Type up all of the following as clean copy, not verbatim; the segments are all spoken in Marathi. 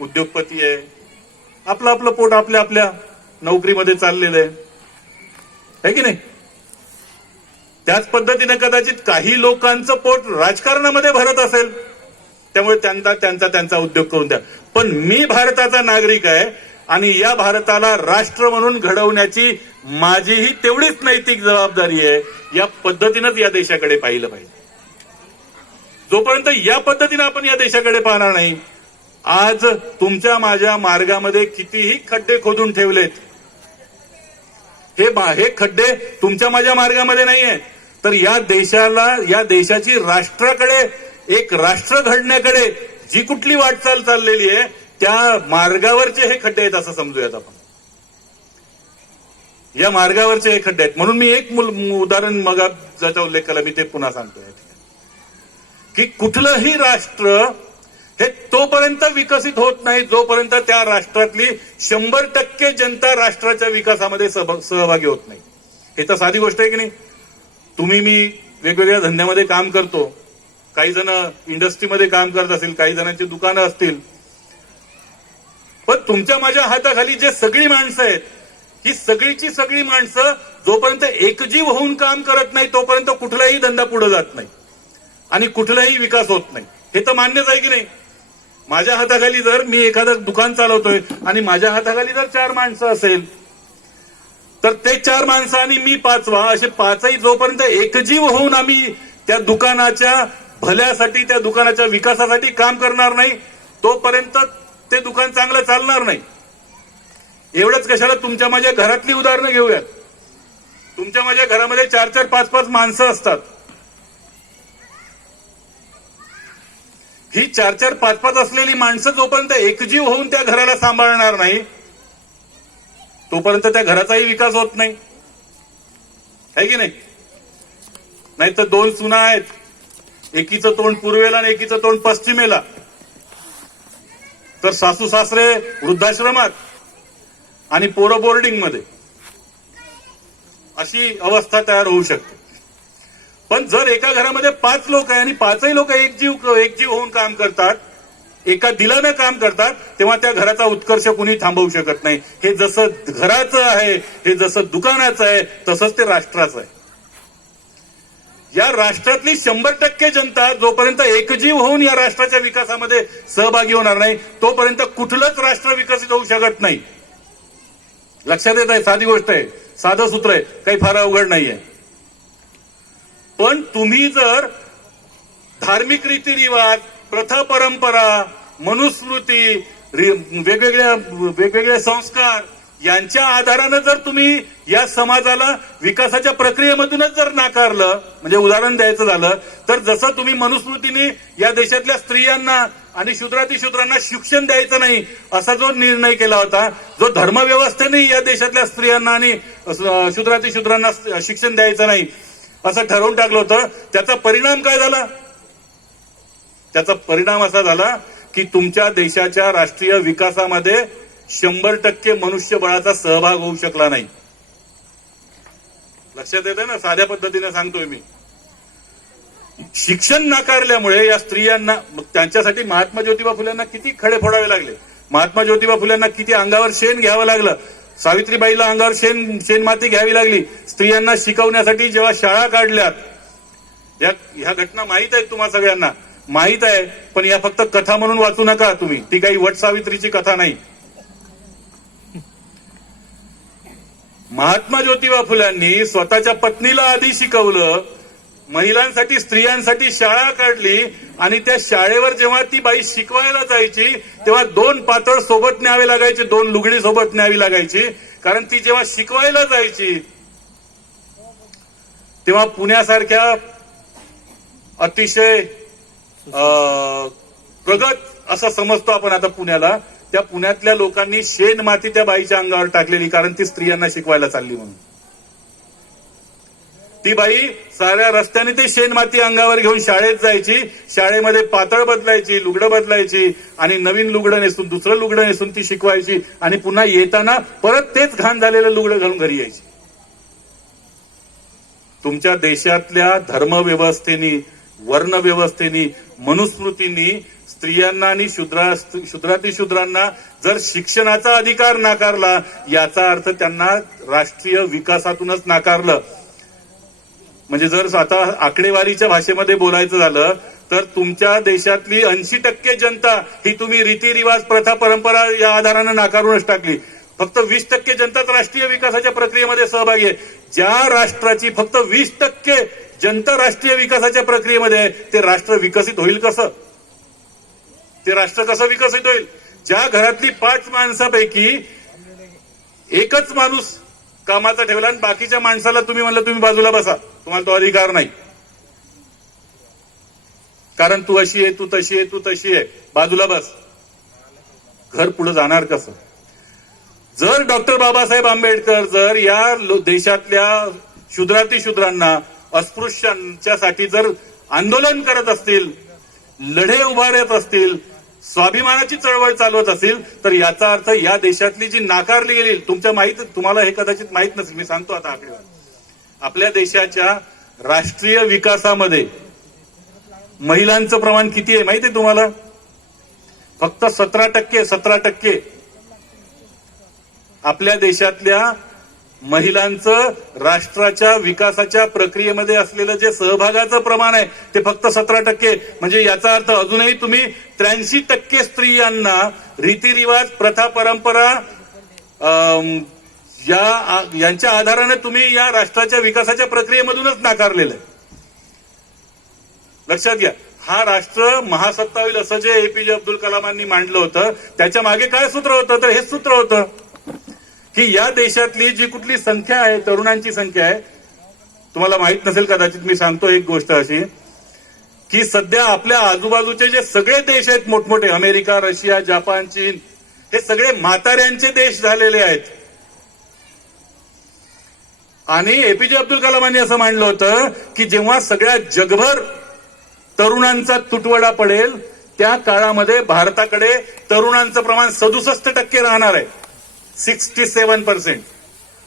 उद्योगपती आहे, आपलं आपलं पोट आपल्या आपल्या नोकरीमध्ये चाललेलं आहे की नाही. त्याच पद्धतीने कदाचित काही लोकांचं पोट राजकारणामध्ये भरत असेल, त्यामुळे त्यांचा उद्योग करून द्या. पण मी भारताचा नागरिक आहे आणि या भारताला राष्ट्र म्हणून घडवण्याची माझीही तेवढीच नैतिक जबाबदारी आहे. या पद्धतीनंच या देशाकडे पाहिलं पाहिजे. जोपर्यंत या पद्धतीने आपण या देशाकडे पाहणार नाही, आज तुमच्या माझ्या मार्गामध्ये कितीही खड्डे खोदून ठेवलेत, हे खड्डे तुमच्या माझ्या मार्गामध्ये नाहीये, तर या देशाला, या देशाची राष्ट्राकडे, एक राष्ट्र घडण्याकडे जी कुठली वाटचाल चाललेली आहे त्या मार्गावरचे हे खड्डे आहेत असं समजूयात आपण. या मार्गावरचे हे खड्डे आहेत. म्हणून मी एक उदाहरण मग ज्याचा उल्लेख केला मी ते पुन्हा सांगतोय की कुठलंही राष्ट्र हे तोपर्यंत विकसित होत नाही जोपर्यंत त्या राष्ट्रातली 100% जनता राष्ट्राच्या विकासामध्ये सहभागी होत नाही. हे तर साधी गोष्ट आहे की नाही. तुम्ही मी वेगवेगळ्या धंद्यामध्ये काम करतो, काही जण इंडस्ट्रीमध्ये काम करत असतील, काही जणांची दुकानं असतील, पण तुमच्या माझ्या हाताखाली जे सगळी माणसं आहेत, ही सगळीची सगळी माणसं जोपर्यंत एकजीव होऊन काम करत नाही तोपर्यंत कुठलाही धंदा पुढे जात नाही आणि कुठलाही विकास होत नाही. हे तर मान्यच आहे की नाही. माझ्या हाताखाली जर मी एखादं दुकान चालवतोय आणि माझ्या हाताखाली जर 4 माणसं असेल, तर ते 4 माणसं आणि मी 5वा, असे 5ही जोपर्यंत एकजीव होऊन आम्ही त्या दुकानाच्या भल्यासाठी, त्या दुकानाच्या विकासासाठी काम करणार नाही तोपर्यंत ते दुकान चांगलं चालणार नाही. एवढंच कशाला, तुमच्या माझ्या घरातली उदाहरणं घेऊयात. तुमच्या माझ्या घरामध्ये 4-4, 5-5 माणसं असतात. ही 4-4, 5-5 असलेली माणसं जोपर्यंत एकजीव होऊन त्या घराला सांभाळणार नाही तोपर्यंत त्या घराचाही विकास होत नाही, है की नाही. नाही तर 2 सुना आहेत, एकीचं तोंड पूर्वेला आणि एकीचं तोंड पश्चिमेला, तर सासू सासरे वृद्धाश्रमात आणि पोरं बोर्डिंगमध्ये, अशी अवस्था तयार होऊ शकते. पण जर एका घरामध्ये 5 लोक आहे आणि 5ही लोक एकजीव होऊन काम करतात, एका दिलानं काम करतात, तेव्हा त्या घराचा उत्कर्ष कुणी थांबवू शकत नाही. हे जसं घराचं आहे, हे जसं दुकानाचं आहे, तसंच ते राष्ट्राचं आहे. या राष्ट्रातली 100% जनता जोपर्यंत एकजीव होऊन या राष्ट्राच्या विकासामध्ये सहभागी होणार नाही तोपर्यंत कुठलंच राष्ट्र विकसित होऊ शकत नाही. लक्षात येत आहे. साधी गोष्ट आहे, साधं सूत्र आहे, काही फार अवघड नाहीये. पण तुम्ही जर धार्मिक रीतिरिवाज, प्रथा परंपरा, मनुस्मृती, वेगवेगळे संस्कार यांच्या आधारानं जर तुम्ही या समाजाला विकासाच्या प्रक्रियेमधूनच जर नाकारलं, म्हणजे उदाहरण द्यायचं झालं तर जसं तुम्ही मनुस्मृतीने या देशातल्या स्त्रियांना आणि शूद्रातिशूद्रांना शिक्षण द्यायचं नाही असा जो निर्णय केला होता, जो धर्मव्यवस्थेने या देशातल्या स्त्रियांना आणि शूद्रातिशूद्रांना शिक्षण द्यायचं नाही असं ठरवून टाकलं होतं, त्याचा परिणाम काय झाला? त्याचा परिणाम असा झाला की तुमच्या देशाच्या राष्ट्रीय विकासामध्ये 100% मनुष्यबळाचा सहभाग होऊ शकला नाही. लक्षात येते ना, साध्या पद्धतीने सांगतोय मी. शिक्षण नाकारल्यामुळे या स्त्रियांना, त्यांच्यासाठी महात्मा ज्योतिबा फुलेंना किती खडे फोडावे लागले, महात्मा ज्योतिबा फुलेंना किती अंगावर शेण घ्यावं लागलं, सावित्रीबाईला अंगावर शेण माती घ्यावी लागली. स्त्रियांना शिकवण्यासाठी जेव्हा शाळा काढल्यात, ह्या घटना माहीत आहेत तुम्हा सगळ्यांना, माहीत आहे. पण या फक्त कथा म्हणून वाचू नका तुम्ही, ती काही वट सावित्रीची कथा नाही. महात्मा ज्योतिबा फुल्यांनी स्वतःच्या पत्नीला आधी शिकवलं, महिलांसाठी, स्त्रियांसाठी शाळा काढली आणि त्या शाळेवर जेव्हा ती बाई शिकवायला जायची तेव्हा 2 पातळ सोबत न्यावे लागायचे, 2 लुगडी सोबत न्यावी लागायची. कारण ती जेव्हा शिकवायला जायची तेव्हा पुण्यासारख्या अतिशय प्रगत असं समजतो आपण आता पुण्याला, त्या पुण्यातल्या लोकांनी शेण माती त्या बाईच्या अंगावर टाकलेली, कारण ती स्त्रियांना शिकवायला चालली म्हणून. ती बाई साऱ्या रस्त्याने ते शेण माती अंगावर घेऊन शाळेत जायची, शाळेमध्ये पातळ बदलायची, लुगडं बदलायची आणि नवीन लुगडं नेसून, दुसरं लुगडं नेसून ती शिकवायची आणि पुन्हा येताना परत तेच घाण झालेलं लुगडं घालून घरी यायची. तुमच्या देशातल्या धर्मव्यवस्थेनी, वर्णव्यवस्थेनी, मनुस्मृतींनी स्त्रियांना आणि शूद्रातिशूद्रांना जर शिक्षणाचा अधिकार नाकारला, याचा अर्थ त्यांना राष्ट्रीय विकासातूनच नाकारलं. म्हणजे जर आता आकडेवारीच्या भाषेमध्ये बोलायचं झालं तर तुमच्या देशातली 80% जनता ही तुम्ही रीतिरिवाज, प्रथा, परंपरा या आधारानं नाकारूनच टाकली. फक्त 20% जनताच राष्ट्रीय विकासाच्या प्रक्रियेमध्ये सहभागी आहे. ज्या राष्ट्राची फक्त 20% जनता राष्ट्रीय विकासाच्या प्रक्रियेमध्ये आहे, ते राष्ट्र विकसित होईल कसं? ते राष्ट्र कसं विकसित होईल? ज्या घरातली 5 माणसापैकी एकच माणूस कामाचा ठेवला आणि बाकीच्या माणसाला तुम्ही म्हणलं तुम्ही बाजूला बसा, तुम्हाला तो अधिकार नाही, कारण तू अशी आहे, तू तशी आहे, तू तशी आहे, बाजूला बस, घर पुढे जाणार कसं? जर डॉक्टर बाबासाहेब आंबेडकर जर या देशातल्या शूद्रातिशूद्रांना, अस्पृश्यांच्यासाठी जर आंदोलन करत असतील, लढे उभारत असतील, स्वाभिमानाची चळवळ चालवत असतील, तर याचा अर्थ या देशातली जी नाकारली गेली, तुम्हाला हे कदाचित माहित नसेल, मी सांगतो आता आकडेवारी. आपल्या देशाच्या राष्ट्रीय विकासामध्ये महिलांचं प्रमाण किती आहे माहिती आहे तुम्हाला? फक्त 17%. आपल्या देशातल्या महिलांचं राष्ट्राच्या विकासाच्या प्रक्रियेमध्ये असलेलं जे सहभागाचं प्रमाण आहे ते फक्त 17%. म्हणजे याचा अर्थ अजूनही तुम्ही 83% स्त्रियांना रीतिरिवाज, प्रथा, परंपरा यांच्या आधाराने तुम्ही या राष्ट्राच्या विकासाच्या प्रक्रियेमधूनच नाकारलेलं आहे. लक्षात घ्या, हा राष्ट्र महासत्ता होईल असं जे एपीजे अब्दुल कलामांनी मांडलं होतं, त्याच्या मागे काय सूत्र होतं? तर हेच सूत्र होतं की या देशातली जी कुठली संख्या आहे, तरुणांची संख्या आहे, तुम्हाला माहित नसेल कदाचित, मी सांगतो एक गोष्ट अशी की सध्या आपल्या आजूबाजूचे जे सगळे देश आहेत मोठमोठे, अमेरिका, रशिया, जपान, चीन, हे सगळे म्हाताऱ्यांचे देश झालेले आहेत. आणि एपीजे अब्दुल कलामांनी असं मांडलं होतं की जेव्हा सगळ्या जगभर तरुणांचा तुटवडा पडेल, त्या काळामध्ये भारताकडे तरुणांचं प्रमाण 67% राहणार आहे. 67%,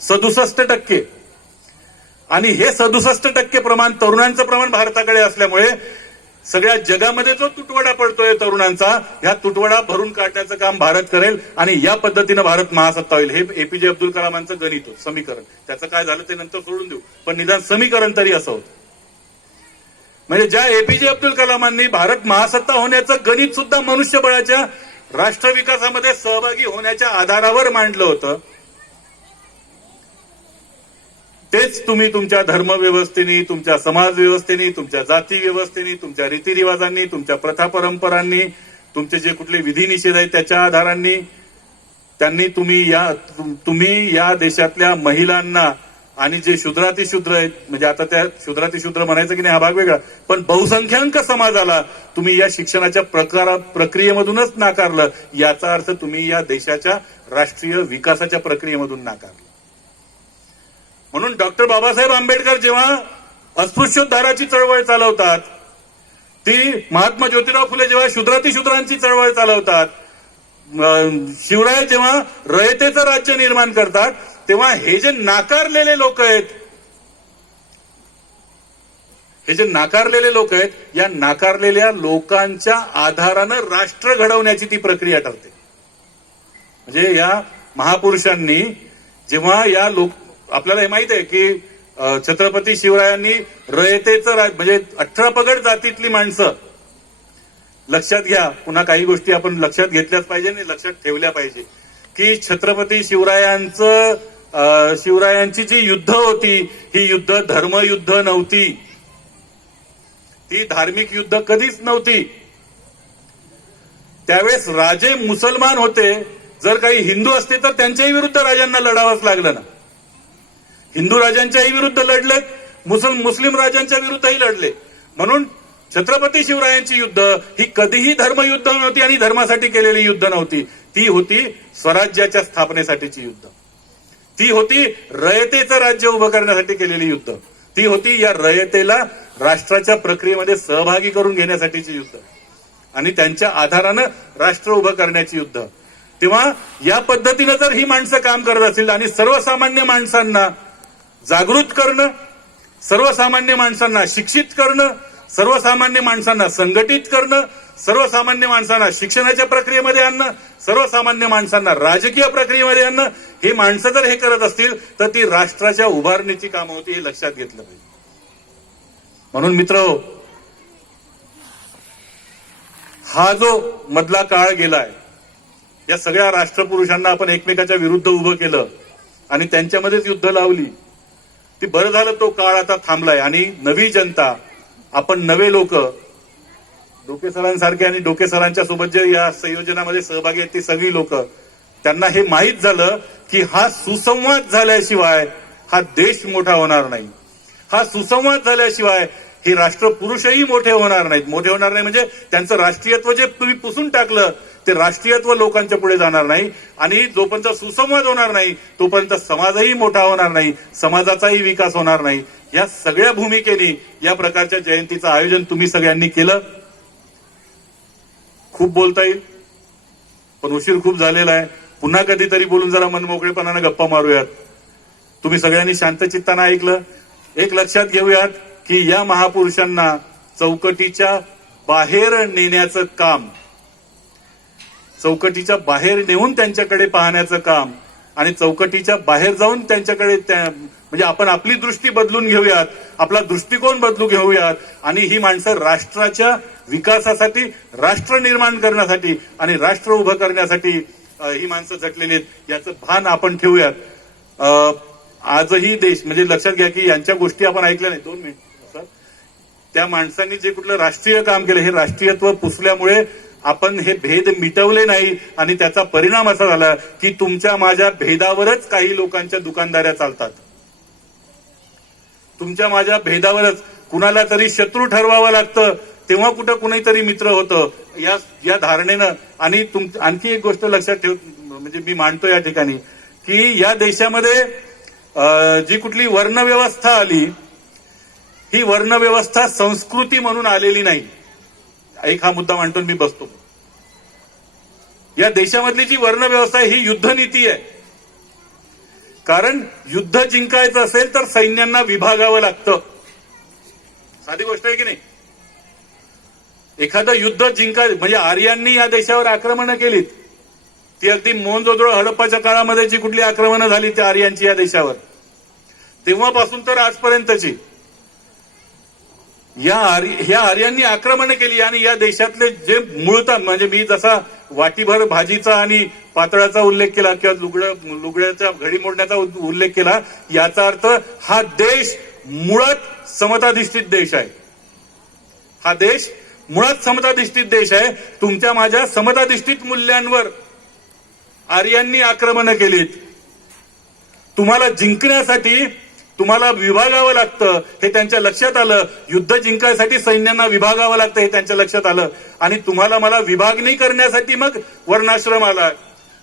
67%. आणि हे 67% प्रमाण, तरुणांचं प्रमाण भारताकडे असल्यामुळे सगळ्या जगामध्ये जो तुटवडा पडतोय तरुणांचा, ह्या तुटवडा भरून काढण्याचं काम भारत करेल आणि या पद्धतीनं भारत महासत्ता होईल. हे एपीजे अब्दुल कलामांचं गणित होतं, समीकरण. त्याचं काय झालं ते नंतर सोडून देऊ, पण निदान समीकरण तरी असं होतं. म्हणजे ज्या एपीजे अब्दुल कलामांनी भारत महासत्ता होण्याचं गणित सुद्धा मनुष्यबळाच्या राष्ट्र विकासामध्ये सहभागी होण्याच्या आधारावर मांडलं होतं, तेच तुम्ही तुमच्या धर्मव्यवस्थेनी, तुमच्या समाज व्यवस्थेनी, तुमच्या जाती व्यवस्थेनी, तुमच्या रीतिरिवाजांनी, तुमच्या प्रथा परंपरांनी, तुमचे जे कुठले विधी निषेध आहेत त्याच्या आधारांनी तुम्ही या देशातल्या महिलांना आणि जे शूद्रातिशूद्र आहेत, म्हणजे आता त्या शूद्रातिशूद्र म्हणायचं की नाही हा भाग वेगळा, पण बहुसंख्याक समाजाला तुम्ही या शिक्षणाच्या प्रक्रियेमधूनच नाकारलं. याचा अर्थ तुम्ही या देशाच्या राष्ट्रीय विकासाच्या प्रक्रियेमधून नाकारलं. म्हणून डॉक्टर बाबासाहेब आंबेडकर जेव्हा अस्पृश्योद्धाराची चळवळ चालवतात, ती महात्मा ज्योतिराव फुले जेव्हा शूद्रातिशूद्रांची चळवळ चालवतात, शिवराय जेव्हा रयतेचं राज्य निर्माण करतात, तेव्हा हे जे नाकारलेले लोक आहेत, या नाकारलेल्या लोकांच्या आधारानं राष्ट्र घडवण्याची ती प्रक्रिया ठरते. म्हणजे या महापुरुषांनी जेव्हा आपल्याला हे माहित आहे की छत्रपती शिवरायांनी रयतेचं म्हणजे 18 पगड जातीतली माणसं, लक्षात घ्या, पुन्हा काही गोष्टी आपण लक्षात घेतल्याच पाहिजे आणि लक्षात ठेवल्या पाहिजे की छत्रपती शिवरायांची जी युद्ध होती, ही युद्ध धर्मयुद्ध नव्हती, ती धार्मिक युद्ध कधीच नव्हती. त्यावेळेस राजे मुसलमान होते, जर काही हिंदू असते तर त्यांच्याही विरुद्ध राजांना लढावंच लागलं ना. हिंदू राजांच्याही विरुद्ध लढलेत, मुस्लिम राजांच्या विरुद्धही लढले. म्हणून छत्रपती शिवरायांची युद्ध ही कधीही धर्मयुद्ध नव्हती आणि धर्मासाठी केलेली युद्ध नव्हती. ती होती स्वराज्याच्या स्थापनेसाठीची युद्ध, ती होती रयतेचं राज्य उभं करण्यासाठी केलेली युद्ध, ती होती या रयतेला राष्ट्राच्या प्रक्रियेमध्ये सहभागी करून घेण्यासाठीची युद्ध आणि त्यांच्या आधारानं राष्ट्र उभं करण्याची युद्ध. तेव्हा या पद्धतीनं जर ही माणसं काम करत असतील आणि सर्वसामान्य माणसांना जागृत करणं, सर्वसामान्य माणसांना शिक्षित करणं, सर्वसामान्य माणसांना संघटित करणं, सर्वसामान्य माणसांना शिक्षणाच्या प्रक्रियेमध्ये आणणं, सर्वसामान्य माणसांना राजकीय प्रक्रियेमध्ये आणणं, हे माणसं जर हे करत असतील तर ती राष्ट्राच्या उभारणीची कामं होती, हे लक्षात घेतलं पाहिजे. म्हणून मित्रहो, हा जो मधला काळ गेलाय, या सगळ्या राष्ट्रपुरुषांना आपण एकमेकाच्या विरुद्ध उभं केलं आणि त्यांच्यामध्येच युद्ध लावली. ती बरं झालं, तो काळ आता थांबलाय आणि नवी जनता, आपण नवे लोक, डोके सरांसारखे आणि डोके सरांच्या सोबत जे या संयोजनामध्ये सहभागी आहेत ती सगळी लोक, त्यांना हे माहीत झालं की हा सुसंवाद झाल्याशिवाय हा देश मोठा होणार नाही. हा सुसंवाद झाल्याशिवाय हे राष्ट्रपुरुषही मोठे होणार नाहीत. मोठे होणार नाही म्हणजे त्यांचं राष्ट्रीयत्व जे तुम्ही पुसून टाकलं ते राष्ट्रीयत्व लोकांच्या पुढे जाणार नाही. आणि जोपर्यंत सुसंवाद होणार नाही तोपर्यंत समाजही मोठा होणार नाही, समाजाचाही विकास होणार नाही. या सगळ्या भूमिकेने या प्रकारच्या जयंतीचं आयोजन तुम्ही सगळ्यांनी केलं. खूप बोलता येईल पण उशीर खूप झालेला आहे. पुन्हा कधीतरी बोलून जरा मनमोकळेपणानं गप्पा मारूयात. तुम्ही सगळ्यांनी शांतचित्तानं ऐकलं. एक लक्षात घेऊयात की या महापुरुषांना चौकटीच्या बाहेर नेण्याचं काम, चौकटीच्या बाहेर नेऊन त्यांच्याकडे पाहण्याचं काम आणि चौकटीच्या बाहेर जाऊन त्यांच्याकडे म्हणजे आपण आपली दृष्टी बदलून घेऊयात, आपला दृष्टिकोन बदलून घेऊयात आणि ही माणसं राष्ट्राच्या विकासासाठी, राष्ट्र निर्माण करण्यासाठी आणि राष्ट्र उभं करण्यासाठी ही माणसं झटलेली आहेत, याचं भान आपण ठेवूयात. आजही देश, म्हणजे लक्षात घ्या की यांच्या गोष्टी आपण ऐकल्या नाही. 2 मिनिट. त्या माणसांनी जे कुठलं राष्ट्रीय काम केलं, हे राष्ट्रीयत्व पुसल्यामुळे आपण हे भेद मिटवले नाही आणि त्याचा परिणाम असा झाला की तुमच्या माझ्या भेदावरच काही लोकांच्या दुकानदाऱ्या चालतात. तुमच्या माझ्या भेदावरच कुणाला तरी शत्रू ठरवावं लागतं, तेव्हा कुठं कुणीतरी मित्र होतं, या धारणेनं. आणि आणखी एक गोष्ट लक्षात ठेव, म्हणजे मी मांडतो या ठिकाणी की या देशामध्ये जी कुठली वर्णव्यवस्था आली, ही वर्णव्यवस्था संस्कृती म्हणून आलेली नाही. एक हा मुद्दा मांडतो मी बसतो. या देशामधली जी वर्णव्यवस्था आहे ही युद्धनीती आहे. कारण युद्ध जिंकायचं असेल तर सैन्यांना विभागावं लागतं. साधी गोष्ट आहे की नाही. एखादं युद्ध जिंकायचं म्हणजे आर्यांनी या देशावर आक्रमणं केलीत, ती अगदी मोहनजोदडो हडप्पाच्या काळामध्ये जी कुठली आक्रमणं झाली त्या आर्यांची या देशावर, तेव्हापासून तर आजपर्यंतची ह्या आर्यांनी आक्रमणं केली आणि या देशातले जे मूळतः, म्हणजे मी जसा वाटीभर भाजीचा आणि पातळाचा उल्लेख केला किंवा लुगड्याच्या घडी मोडण्याचा उल्लेख केला, याचा अर्थ हा देश मुळात समताधिष्ठित देश आहे. हा देश मुळात समताधिष्ठित देश आहे. तुमच्या माझ्या समताधिष्ठित मूल्यांवर आर्यांनी आक्रमणं केलीत. तुम्हाला जिंकण्यासाठी तुम्हाला विभागावं लागतं हे त्यांच्या लक्षात आलं. युद्ध जिंकायसाठी सैन्यांना विभागावं लागतं हे त्यांच्या लक्षात आलं. आणि तुम्हाला मला विभागणी करण्यासाठी मग वर्णाश्रम आला,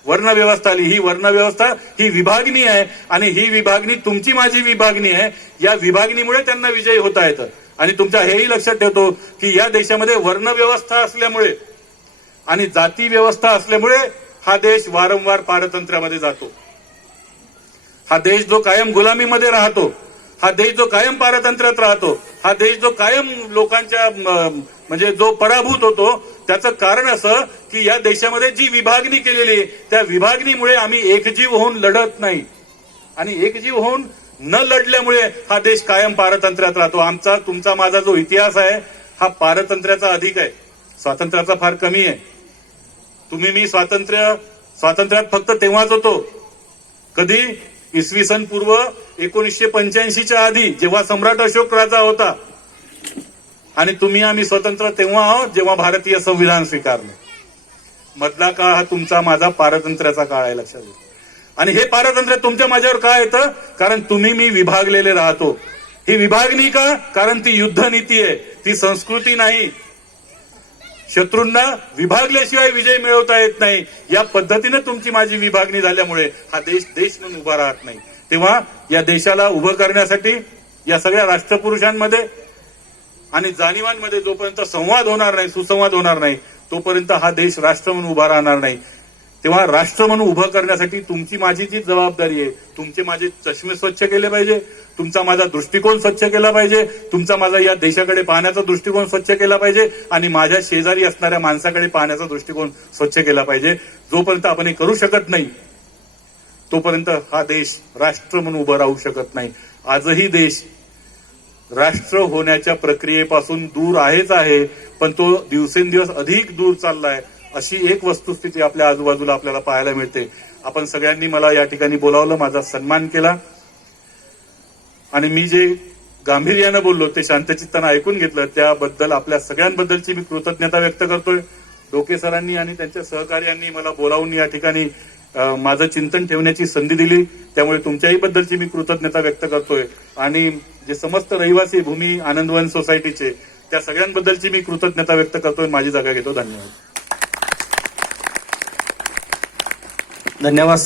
वर्णव्यवस्था आली. ही वर्णव्यवस्था ही विभागणी आहे आणि ही विभागणी तुमची माझी विभागणी आहे. या विभागणीमुळे त्यांना विजयी होता येतं. आणि तुमच्या हेही लक्षात ठेवतो की या देशामध्ये वर्णव्यवस्था असल्यामुळे आणि जाती व्यवस्था असल्यामुळे हा देश वारंवार पारतंत्र्यामध्ये जातो. हा देश जो कायम गुलामीमध्ये राहतो, हा देश जो कायम पारतंत्र्यात राहतो, हा देश जो कायम लोकांच्या म्हणजे जो पराभूत होतो, त्याचं कारण असं की या देशामध्ये जी विभागणी केलेली त्या विभागणीमुळे आम्ही एकजीव होऊन लढत नाही. आणि एकजीव होऊन न लढल्यामुळे हा देश कायम पारतंत्र्यात राहतो. आमचा तुमचा माझा जो इतिहास आहे हा पारतंत्र्याचा अधिक आहे, स्वातंत्र्याचा फार कमी आहे. तुम्ही मी स्वातंत्र्यात फक्त तेव्हाच होतो कधी, इसवी सन पूर्व 1985च्या आधी, जेव्हा सम्राट अशोक राजा होता. आणि तुम्ही आम्ही स्वतंत्र तेव्हा आहोत जेव्हा भारतीय संविधान स्वीकारलं. मधला काळ हा तुमचा माझा पारतंत्र्याचा काळ आहे, लक्षात घ्या. आणि हे पारतंत्र्य तुमच्या माझ्यावर का येतं? कारण तुम्ही मी विभागलेले राहतो. ही विभागणी का? कारण ती युद्धनीती आहे, ती संस्कृती नाही. शत्रूंना विभागल्याशिवाय विजय मिळवता येत नाही. या पद्धतीने तुमची माझी विभागणी झाल्यामुळे हा देश देश म्हणून उभा राहत नाही. तेव्हा या देशाला उभं करण्यासाठी या सगळ्या राष्ट्रपुरुषांमध्ये आणि जाणीवांमध्ये जोपर्यंत संवाद होणार नाही, सुसंवाद होणार नाही, तोपर्यंत हा देश राष्ट्र म्हणून उभा राहणार नाही. तेव्हा राष्ट्र म्हणून उभं करण्यासाठी तुमची माझी जी जबाबदारी आहे, तुमचे माझे चष्मे स्वच्छ केले पाहिजे, तुमचा माझा दृष्टिकोन स्वच्छ केला पाहिजे, तुमचा माझा या देशाकडे पाहण्याचा दृष्टिकोन स्वच्छ केला पाहिजे आणि माझ्या शेजारी असणाऱ्या माणसाकडे पाहण्याचा दृष्टिकोन स्वच्छ केला पाहिजे. जोपर्यंत आपण हे करू शकत नाही तोपर्यंत हा देश राष्ट्र म्हणून उभं राहू शकत नाही. आजही देश राष्ट्र होण्याच्या प्रक्रियेपासून दूर आहेच आहे, पण तो दिवसेंदिवस अधिक दूर चाललाय अशी एक वस्तुस्थिती आपल्या आजूबाजूला आपल्याला पाहायला मिळते. आपण सगळ्यांनी मला या ठिकाणी बोलावलं, माझा सन्मान केला आणि मी जे गांभीर्यानं बोललो ते शांतचित्तानं ऐकून घेतलं त्याबद्दल आपल्या सगळ्यांबद्दलची मी कृतज्ञता व्यक्त करतोय. डोके सरांनी आणि त्यांच्या सहकार्यांनी मला बोलावून या ठिकाणी माझं चिंतन ठेवण्याची संधी दिली, त्यामुळे तुमच्याही बद्दलची मी कृतज्ञता व्यक्त करतोय आणि जे समस्त रहिवासी भूमी आनंदवन सोसायटीचे त्या सगळ्यांबद्दलची मी कृतज्ञता व्यक्त करतोय. माझी जागा घेतो. धन्यवाद. धन्यवाद.